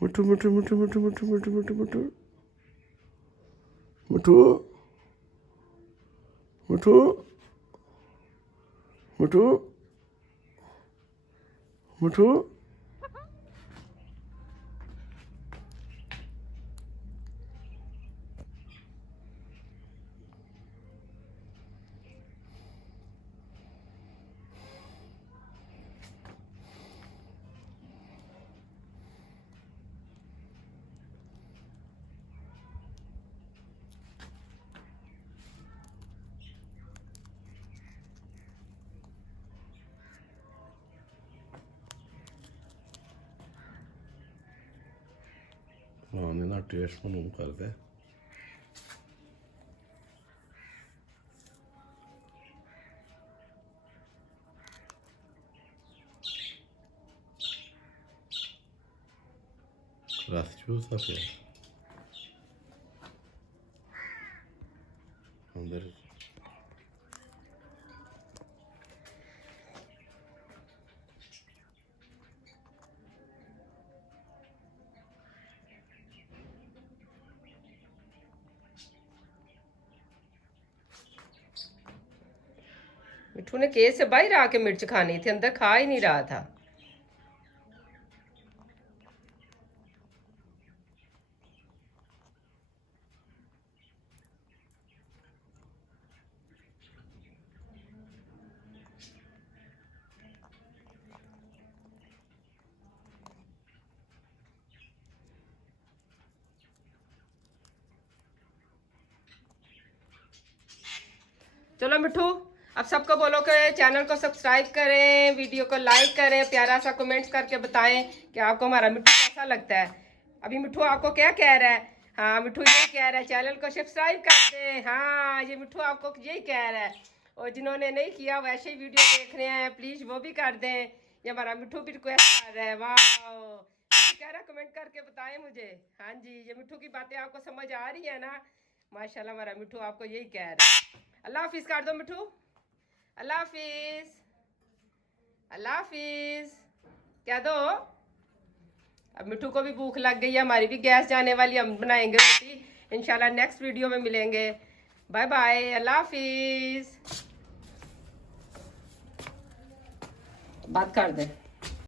मिठू मिठू मिठू मिठू मिठू मिठू मिठू मिठू मिठू मिठू मिठू मिठू हाँ ना टेस्ट में कर दे रस चूसा फिर अंदर मिठू ने केस से बाहर आके मिर्च खानी थी, अंदर खा ही नहीं रहा था। चलो मिठू, अब सबको बोलो कि चैनल को सब्सक्राइब करें, वीडियो को लाइक करें, प्यारा सा कमेंट्स करके बताएं कि आपको हमारा मिठू कैसा लगता है। अभी मिठू आपको क्या कह रहा है? हाँ, मिठू ये कह रहा है चैनल को सब्सक्राइब कर दें। हाँ, ये मिठू आपको यही कह रहा है। और जिन्होंने नहीं किया वैसे ही वीडियो देख रहे हैं, प्लीज़ वो भी कर दें। ये हमारा मिठू भी रिक्वेस्ट कर रहा है। वाह, कह रहा है कमेंट करके बताएं मुझे। हाँ जी, ये मिठू की बातें आपको समझ आ रही है ना? माशाल्लाह, हमारा मिठू आपको यही कह रहा है। अल्लाह हाफिज़ कर दो मिठू। अल्लाह हाफिज़, अल्लाह हाफिज़ क्या दो। अब मिठू को भी भूख लग गई है, हमारी भी गैस जाने वाली, हम बनाएंगे रोटी इंशाल्लाह। नेक्स्ट वीडियो में मिलेंगे। बाय बाय, अल्लाह हाफिज़। बात कर दे।